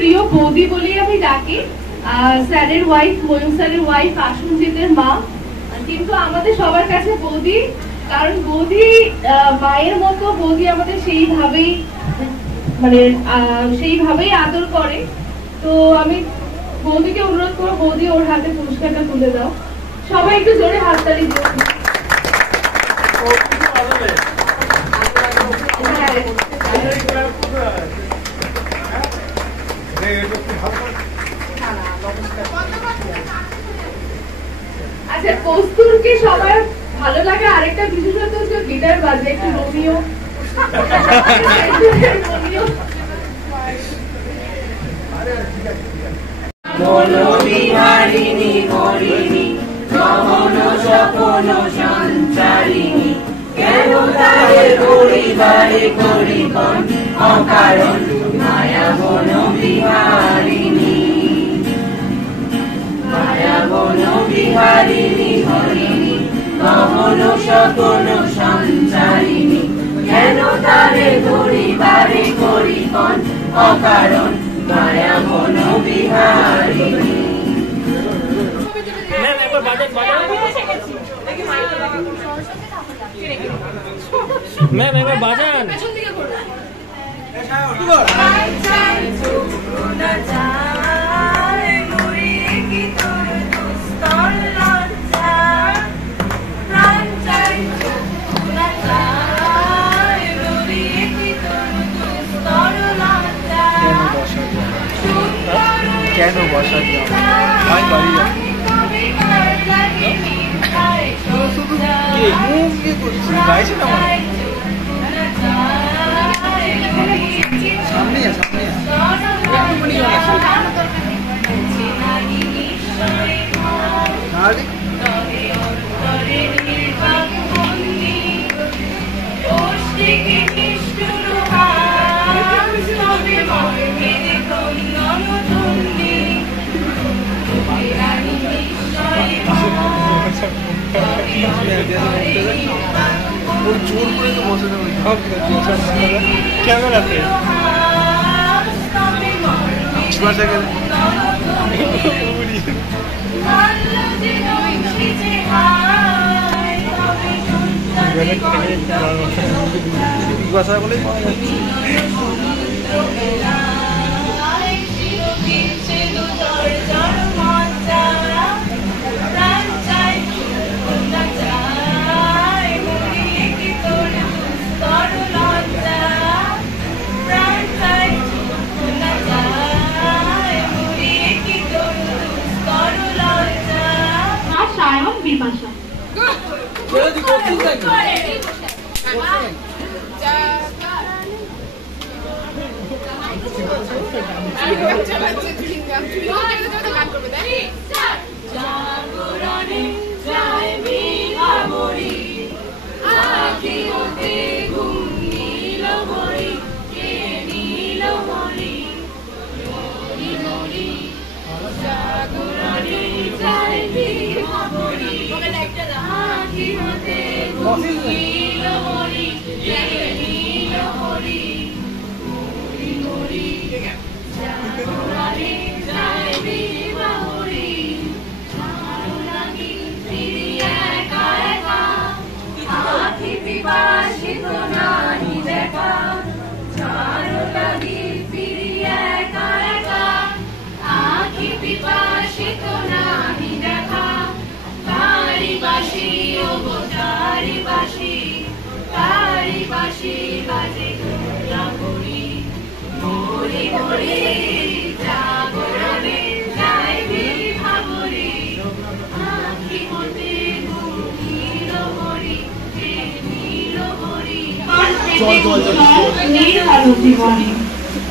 প্রিয় বৌদি বলেই আমি ডাকি। স্যারের ওয়াইফ, ময়ূর স্যারের ওয়াইফ, আসুনজিতের মা, কিন্তু আমাদের সবার কাছে বৌদি, কারণ বৌদি মায়ের মতো। বৌদি আমাদের সেইভাবেই সেইভাবেই আদর করে। তো আমি বৌদিকে অনুরোধ করবো, বৌদি ওর হাতে পুরস্কারটা তুলে দাও। সবাই একটু জোরে হাততালি দিও। আচ্ছা, কস্তুরকে সবার ভালো লাগে আরেকটা বিশেষত হচ্ছে গিটার বাজে, একটু রোমিও। মনোবিহারিণী মরিণী গহন স্বপন সঞ্চারিণী, কেন তারে পরিবারে করিবন অকারণ মায়া বনবিহারিণী। মায়া বনবিহারিণী মরিণী গহন স্বপন সঞ্চারিণী, কেন তারে পরিবারে করিবন অকারণ মায়া বনবিহারিণী। ম্যাম একবার বাজান। কেন বসা দিও আমি বাড়ি যাই। কি করছিস? গাইছি না সামনে সামনে জোর করে তো বসে ক্যামেরাতে বসে গেলে বাসা বলে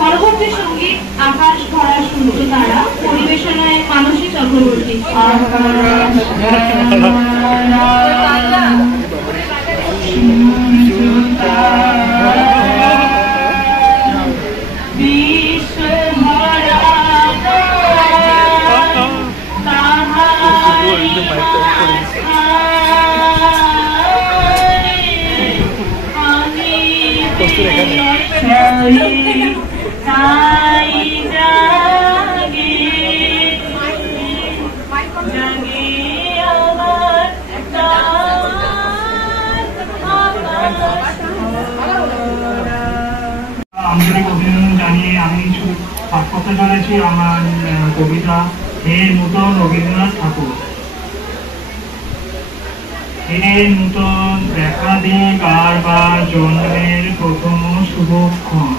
পরবর্তী সঙ্গীত আকাশ ভরা সূর্য তারা, পরিবেশনায় মানসী চক্রবর্তী। Sorry, পাঠ করতে চলেছি আমার কবিতা হে নূতন রবীন্দ্রনাথ ঠাকুর। হে নূতন দেখা দিক আর বার জন্মের প্রথম শুভক্ষণ,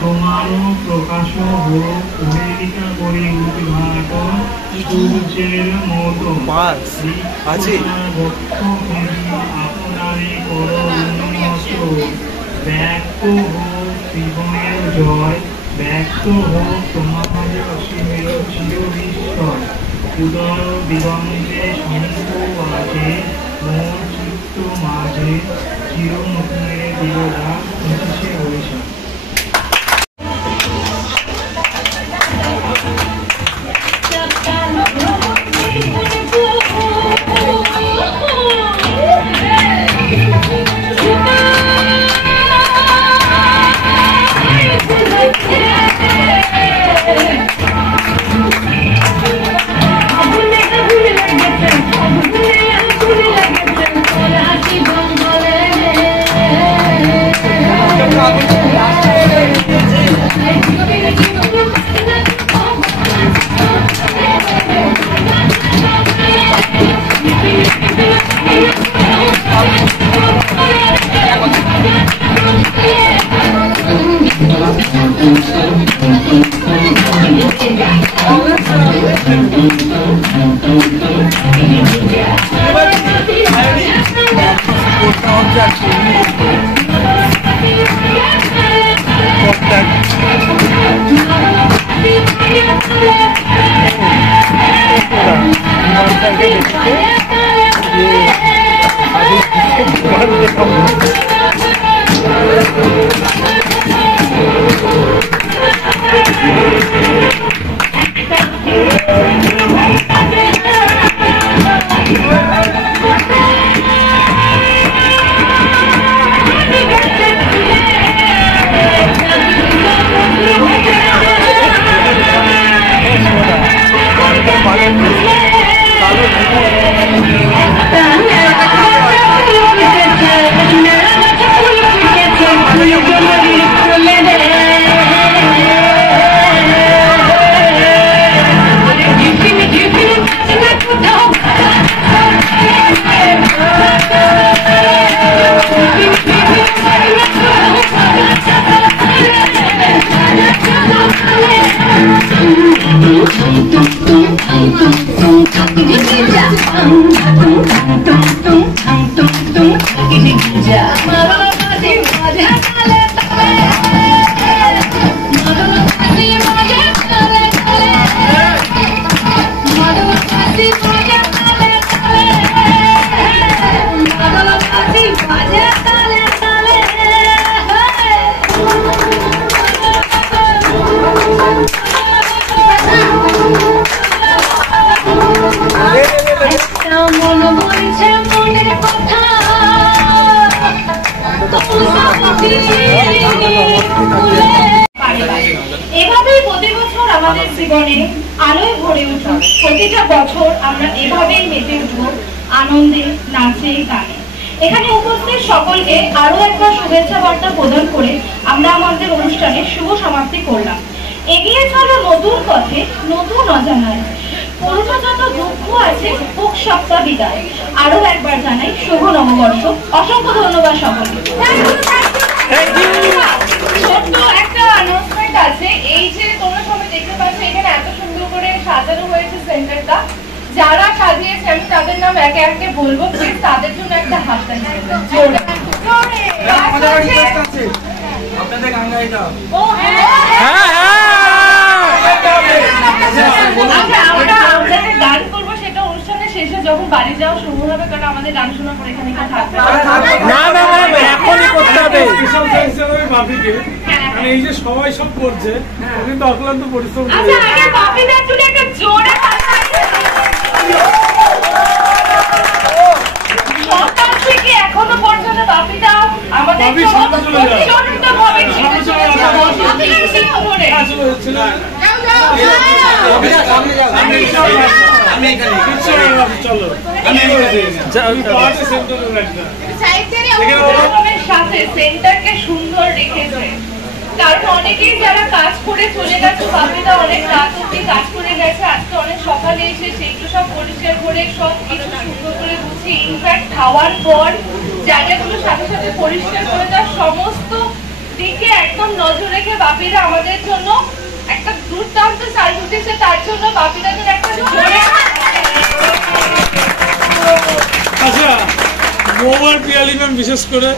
তোমারও প্রকাশ হোক উল্লিকা করি উদ্ঘাটন সূর্যের মতো আছে আপনারে করো উন্নত, ব্যক্ত হোক জীবনের জয়, ব্যক্ত হোক তোমার অসীমের চির বিস্ময়, উদয় দিগন্তে শঙ্খ বাজে মোর চিত্ত মাঝে, চির নতুনের দিগদা 25শে বৈশাখ। এভাবেই প্রতি বছর আমাদের জীবনে আলোয় ভরে উঠুক, প্রতিটা বছর আমরা এভাবেই মেতে উঠবো আনন্দে, নাচে, গানে। এখানে উপস্থিত সকলকে আরো একবার শুভেচ্ছা বার্তা প্রদান করে আমরা আমাদের অনুষ্ঠানের শুভ সমাপ্তি করলাম। এগিয়ে চলো নতুন পথে, নতুন অজানায়, পুরনো যত দুঃখ আছে হোক সপ্তাহ বিদায়। আরো একবার জানাই শুভ নববর্ষ। অসংখ্য ধন্যবাদ সকলকে। ছোট্ট একটা অ্যানাউন্সমেন্ট আছে, এই যে তোমরা সবাই দেখতে পাচ্ছ এখানে এত সুন্দর করে সাজানো হয়েছে সেন্টারটা, যারা সাজিয়েছে আমি তাদের নাম একে একে বলবো, প্লিজ তাদের জন্য একটা হাততালি জোরে জোরে। আপনাদের গান গাইতে হবে। ও হ্যাঁ আমরা গান করবো, সেটা অনুষ্ঠানের শেষে যখন বাড়ি যাওয়া শুরু হবে, কারণ আমাদের গান শোনার পর এখানে কেউ থাকবে না, এখনই করতে হবে। এই যে সবাই সব করছে, কিন্তু অক্লান্ত পরিশ্রম করে। আচ্ছা, আগে বাপিদার জন্য একটা জোরে সকাল থেকে এখনো পর্যন্ত বাপিদা আমাদের সাথে সেন্টারকে সুন্দর রেখেছে। কারণ অনেকেই যারা কাজ করে চলে গেছে, বাপিদা অনেক রাত অব্দি কাজ করে গেছে, আজকে অনেক সকালে এসে সেগুলো সব পরিষ্কার করে সব কিছু সুন্দর করে গুছিয়ে, ইনফ্যাক্ট খাওয়ার পর জায়গাগুলো সাথে সাথে পরিষ্কার করে দেওয়ার সমস্ত দিকে একদম নজর রেখে বাপিদা আমাদের জন্য একটা দুর্দান্ত সার্ভিস দিচ্ছে। তার জন্য বাপিদাদের একটা আচ্ছা মোবার পিয়ালি ম্যাম বিশেষ করে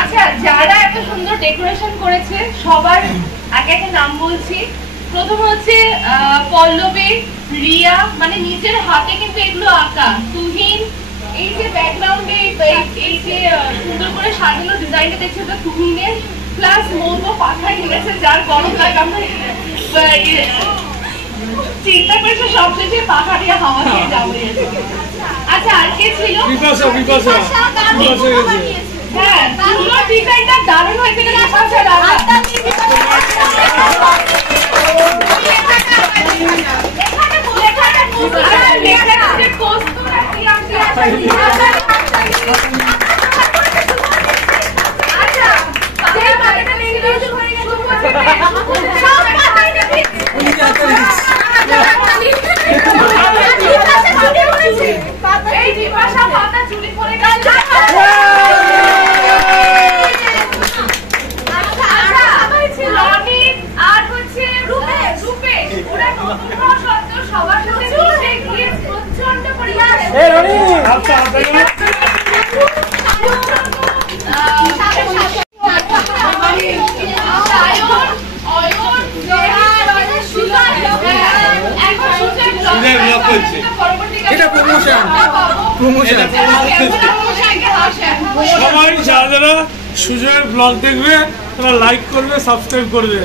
আচ্ছা যারা এত সুন্দর ডেকোরেশন করেছে সবার একে একে নাম বলছি। প্রথম হচ্ছে পল্লবী, রিয়া, মানে নিজের হাতে কিন্তু এগুলো আঁকা, তুহিন, এই যে ব্যাকগ্রাউন্ডে এই যে সুন্দর করে সাজানো ডিজাইনটা দেখছি ওটা তুহিনের, প্লাস মৌম পাখায় নিয়েছে যার গরম লাগে আমরা চিন্তা করেছে সবশেষে পাখা দিয়ে হাওয়া দিয়ে যাবে। আচ্ছা আর কে ছিল? বিপাশা হ্যাঁ সুন্দর ডিজাইনটা দারুণ হয়েছে কিন্তু বিপাশা দাদা সবাই যারা যারা সুজয়ের ব্লগ দেখবে তারা লাইক করবে, সাবস্ক্রাইব করবে।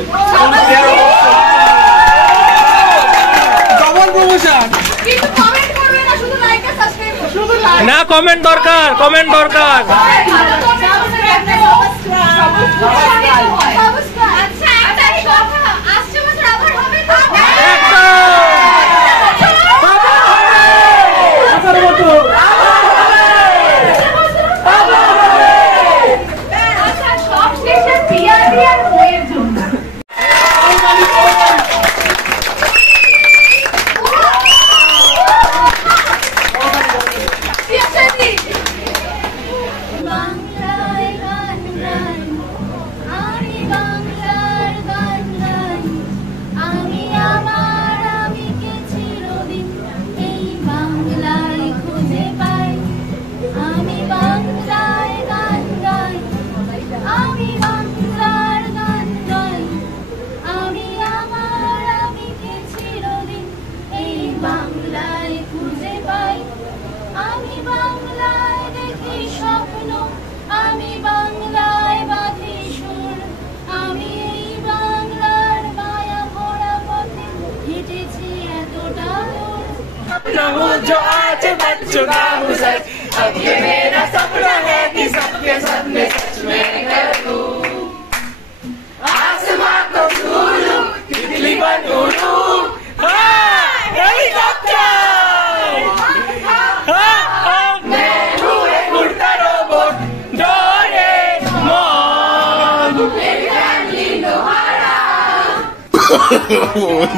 Double promotion. না কমেন্ট দরকার, কমেন্ট দরকার। जो आज मन चुना हूँ सच, अब ये मेरा सपना है कि सबके सामने सच में करूँ। आसमां को छू लूं, तितली बन उड़ूं, मैं हूँ एक उड़ता रोबोट, डोरेमोन, मेरी family Lohara.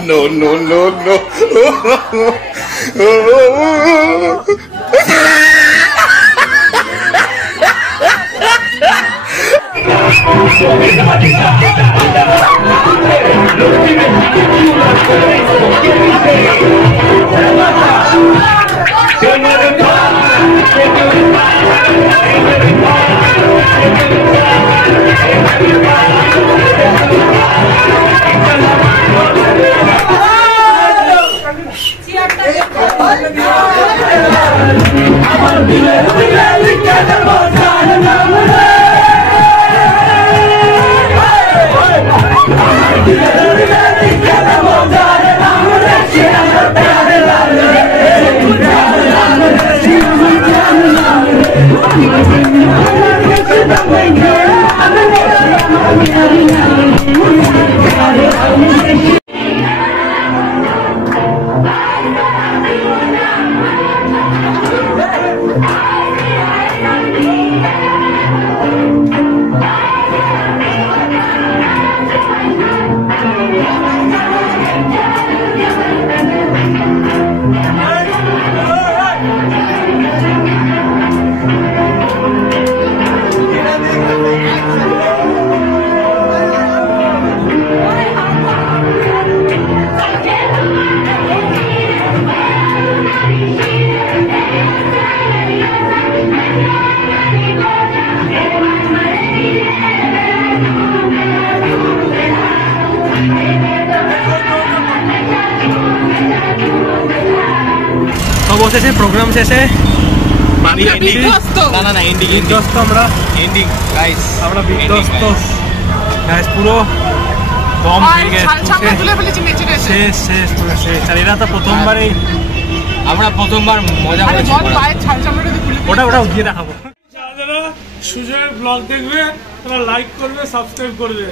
No, no, no, no. আমার শেষে প্রোগ্রাম শেষে বাড়ি বিধ্বস্ত আমরা আমরা বিধ্বস্ত গাইস পুরো দম ভেঙে গেছে শেষ শেষ পুরো শেষ আর এরা তো প্রথমবারই আমরা প্রথমবার মজা করেছি ওটা ওটা গিয়ে দেখাবো যারা যারা সুজয়ের ব্লগ দেখবে তারা লাইক করবে সাবস্ক্রাইব করবে